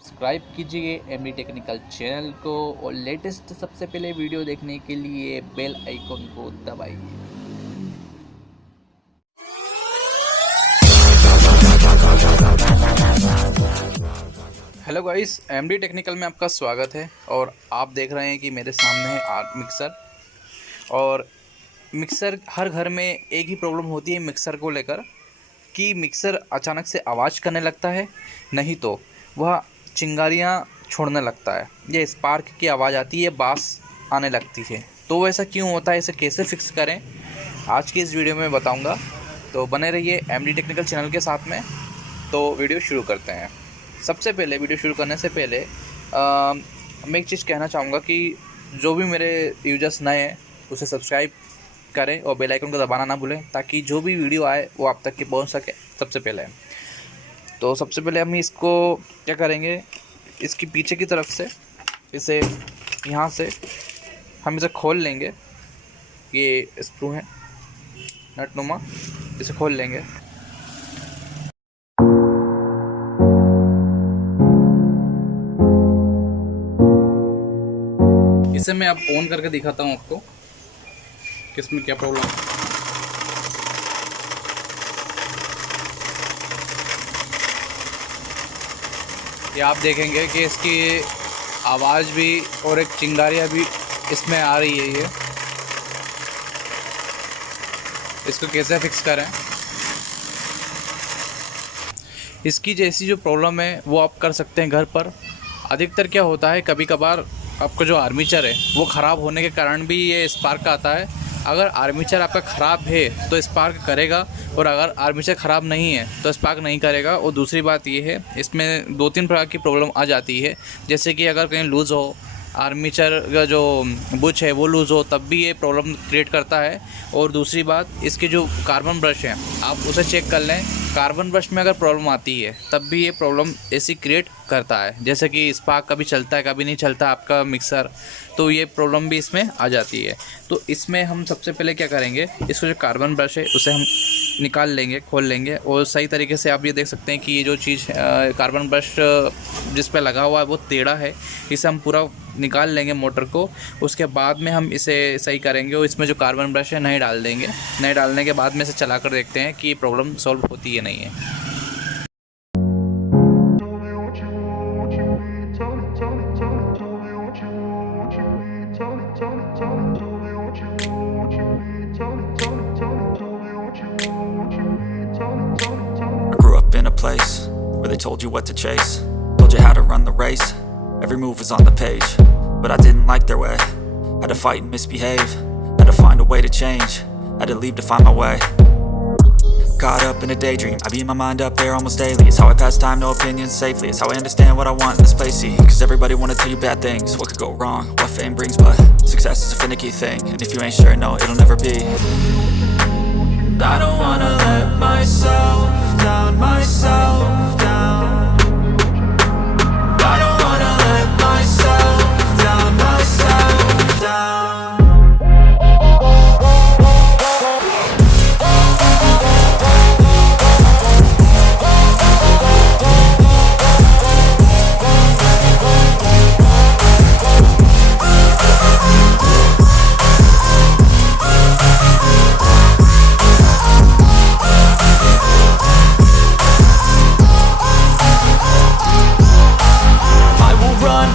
सब्सक्राइब कीजिए MD technical channel को और लेटेस्ट सबसे पहले वीडियो देखने के लिए बेल आइकन को दबाइए। हेलो गाइस, एमडी टेक्निकल में आपका स्वागत है और आप देख रहे हैं कि मेरे सामने है आर्ट मिक्सर। और मिक्सर, हर घर में एक ही प्रॉब्लम होती है मिक्सर को लेकर कि मिक्सर अचानक से आवाज़ करने लगता है, नहीं तो वह चिंगारियाँ छोड़ने लगता है, ये स्पार्क की आवाज़ आती है, बास आने लगती है। तो ऐसा क्यों होता है, इसे कैसे फिक्स करें, आज की इस वीडियो में बताऊंगा। तो बने रहिए एमडी टेक्निकल चैनल के साथ में। तो वीडियो शुरू करते हैं। सबसे पहले वीडियो शुरू करने से पहले मैं एक चीज़ कहना चाहूँगा कि जो भी मेरे यूजर्स नए हैं उसे सब्सक्राइब करें और बेल आइकन को दबाना ना भूलें, ताकि जो भी वीडियो आए वो आप तक के पहुंच सके सबसे पहले। तो सबसे पहले हम इसको क्या करेंगे, इसकी पीछे की तरफ से इसे यहाँ से हम इसे खोल लेंगे। ये स्क्रू है नटनुमा, इसे खोल लेंगे। इसे मैं अब ऑन करके दिखाता हूँ आपको कि इसमें क्या प्रॉब्लम है। ये आप देखेंगे कि इसकी आवाज़ भी और एक चिंगारियाँ भी इसमें आ रही है। ये इसको कैसे फिक्स करें, इसकी जैसी जो प्रॉब्लम है वो आप कर सकते हैं घर पर। अधिकतर क्या होता है, कभी कभार आपका जो आर्मीचर है वो ख़राब होने के कारण भी ये स्पार्क आता है। अगर आर्मीचर आपका ख़राब है तो स्पार्क करेगा, और अगर आर्मीचर ख़राब नहीं है तो स्पार्क नहीं करेगा। और दूसरी बात ये है, इसमें 2-3 प्रकार की प्रॉब्लम आ जाती है, जैसे कि अगर कहीं लूज़ हो, आर्मीचर का जो बुश है वो लूज़ हो, तब भी ये प्रॉब्लम क्रिएट करता है। और दूसरी बात, इसके जो कार्बन ब्रश है आप उसे चेक कर लें, कार्बन ब्रश में अगर प्रॉब्लम आती है तब भी ये प्रॉब्लम ऐसी क्रिएट करता है, जैसे कि स्पार्क कभी चलता है कभी नहीं चलता आपका मिक्सर, तो ये प्रॉब्लम भी इसमें आ जाती है। तो इसमें हम सबसे पहले क्या करेंगे, इसको जो कार्बन ब्रश है उसे हम निकाल लेंगे, खोल लेंगे। और सही तरीके से आप ये देख सकते हैं कि ये जो चीज़ कार्बन ब्रश जिस पे लगा हुआ है वो टेढ़ा है, इसे हम पूरा निकाल लेंगे मोटर को। उसके बाद में हम इसे सही करेंगे और इसमें जो कार्बन ब्रश है नए डाल देंगे। नए डालने के बाद में इसे चला कर देखते हैं कि ये प्रॉब्लम सॉल्व होती है नहीं है। I grew up in a place where they told you what to chase, told you how to run the race, every move was on the page, but I didn't like their way, had to fight and misbehave, had to find a way to change, had to leave to find my way. Caught up in a daydream, I beat my mind up there almost daily. It's how I pass time, no opinions safely. It's how I understand what I want in this place, see. Cause everybody wanna tell you bad things, what could go wrong, what fame brings. But success is a finicky thing, and if you ain't sure, no, it'll never be. I don't wanna let myself down, myself down. I don't wanna let myself down, myself down.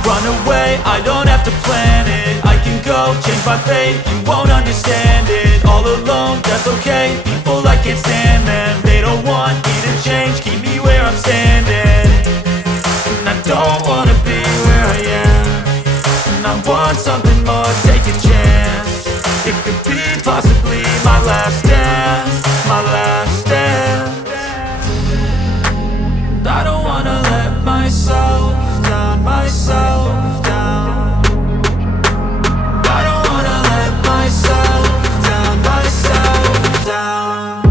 Run away, I don't have to plan it. I can go, change my fate, you won't understand it. All alone, that's okay, people I can't stand them. They don't want me to change, keep me where I'm standing. And I don't wanna be where I am, and I want something more, take a chance. It could be possibly my last dance, my last dance. I don't wanna let myself down, myself down. I don't wanna let myself down, myself down.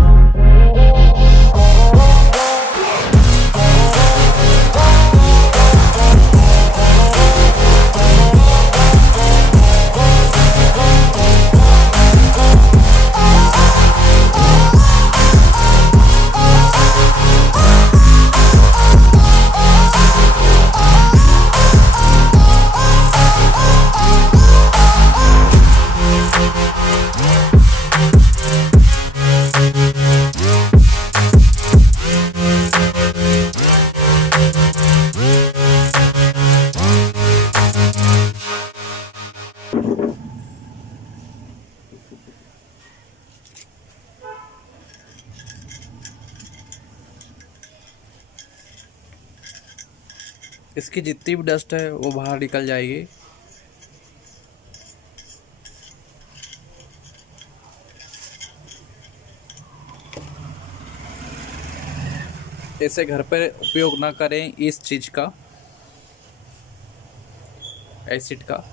इसकी जितनी भी डस्ट है वो बाहर निकल जाएगी। ऐसे घर पर उपयोग ना करें इस चीज़ का, एसिड का।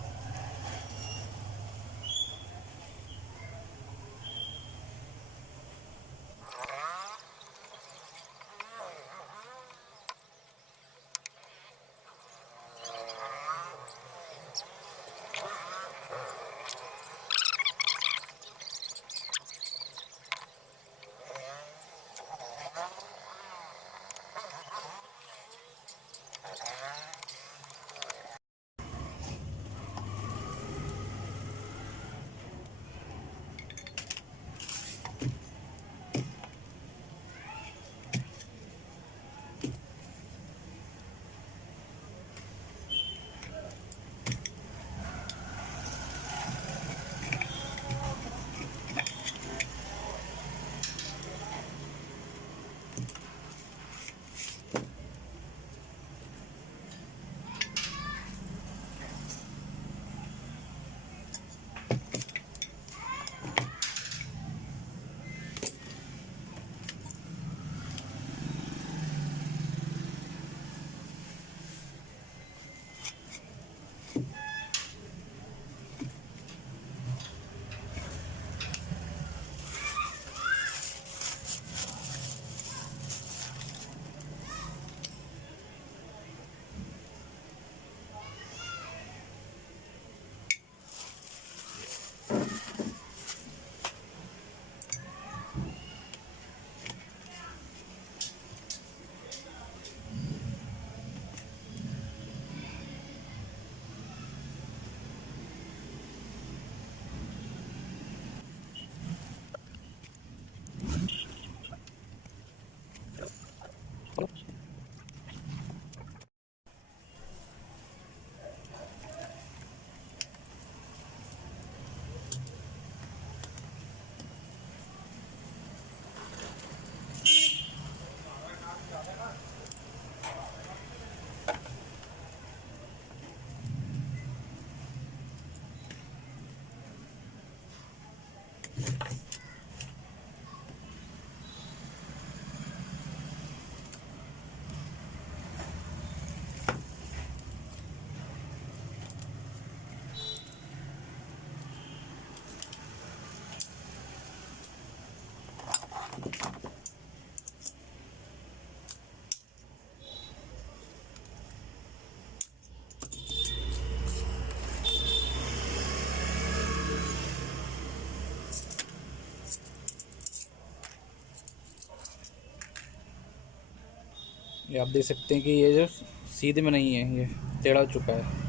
ये आप देख सकते हैं कि ये जो सीधे में नहीं है, ये टेढ़ा हो चुका है।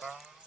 Bye.